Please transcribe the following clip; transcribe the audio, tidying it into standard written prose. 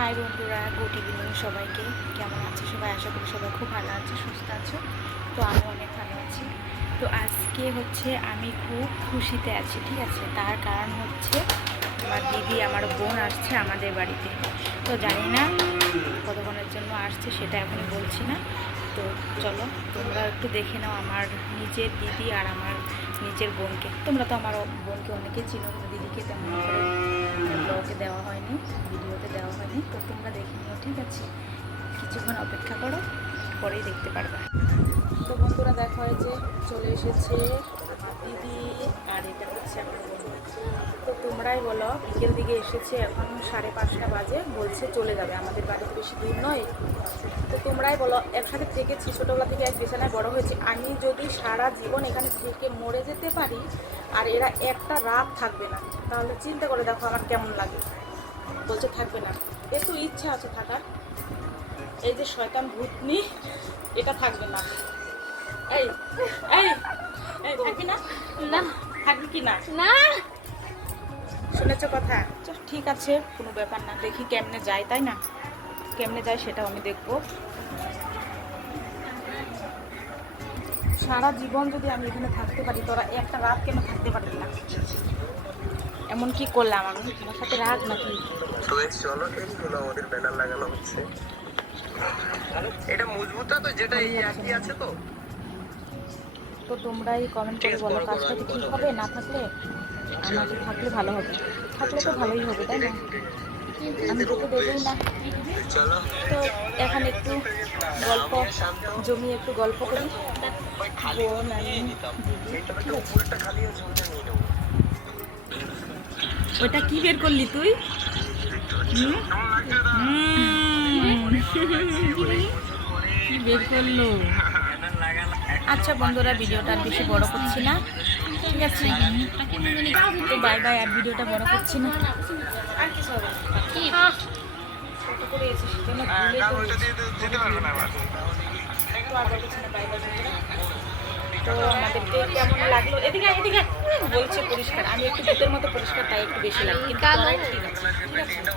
High বন্ধুরা, good evening সবাইকে। কেমন আছে সবাই? আশা করি সবাই খুব ভালো আছে, সুস্থ আছো। তো আমি অনেক ভালো আছি। তো আজকে হচ্ছে আমি খুব খুশিতে আছি, ঠিক আছে। তার কারণ হচ্ছে আমার দিদি, আমার বোন আসছে আমাদের বাড়িতে। তো জানি না কতক্ষণের জন্য আসছে, সেটা এখনই বলছি না। তো চলো তোমরা একটু দেখে নাও আমার নিজের দিদি আর আমার নিজের বোনকে। তোমরা তো আমার বোনকে অনেকেই চিনো, কিন্তু দিদিকে তেমন করে ব্লগে দেওয়া হয়নি, ভিডিওতে দেওয়া হয়নি। তো তোমরা দেখে নিও, ঠিক আছে। কিছুক্ষণ অপেক্ষা করো, পরেই দেখতে পারবে। তো বন্ধুরা দেখো, হয় যে চলে এসেছে আমার দিদি, আর এটা হচ্ছে আমার বোন। তো তোমরাই বলো, বিকেল দিকে এসেছে, এখন 5:30 বাজে, বলছে চলে যাবে। আমাদের বাড়ি তো বেশি দূর নয়। তো তোমরাই বলো, একসাথে থেকেছি, ছোটোবেলা থেকে এক বিছানায় বড় হয়েছি। আমি যদি সারা জীবন এখানে থেকে মরে যেতে পারি আর এরা একটা রাত থাকবে না, তাহলে চিন্তা করে দেখো আমার কেমন লাগে। বলছে থাকবে না, এত ইচ্ছা আছে থাকার। এই যে শয়তান ভূতনি, এটা থাকবে না। এই এই এই থাকবি না? না থাকবি কি না? না শুনেছ কথা? ঠিক আছে, কোনো ব্যাপার না, দেখি কেমনে যায়, তাই না? কেমনে যায় সেটাও আমি দেখবো। সারা জীবন যদি আমি এখানে থাকতে পারি, তোরা একটা রাত কেন থাকতে পারবি না? এমন কি করলাম আমি? আমার সাথে রাগ নাকি? তো চলো, এই হলো আমাদের ব্যানার লাগানো হচ্ছে। এটা মজবুত তো, যেটা এই একই আছে তো। তো তোমরাই কমেন্ট করে বলো, কাজটা কি ঠিক হবে? না থাকলে আমাকে, থাকলে ভালো হবে, থাকলে তো ভালোই হবে, তাই না? আমি যেতে দেবই না। চলো তো এখন একটু গল্প জমিয়ে একটু গল্প করি, বোন আমি দিদি, ঠিক আছে। উপরেরটা খালি আছে, ওটা নিয়ে নেবো। ওটা কি বের করলি তুই? কি বের করলো? আচ্ছা বন্ধুরা, ভিডিওটা আর বেশি বড় করছি না, ঠিক আছে। তো বাই বাই, আর ভিডিওটা বড় করছি না। আর কিছু হবে না। ছোট করে এসেছি যেন ভুলে তো যেতে পারবে না। তো আর বলছি না, বাই বাই বন্ধুরা। তো আমাদেরকে কেমন লাগলো? এদিকে এদিকে বলছে পরিষ্কার, আমি একটু ভূতের মতো পরিষ্কার, তাই একটু বেশি লাগে, কিন্তু তোরাই ঠিক আছে, ঠিক আছে। তো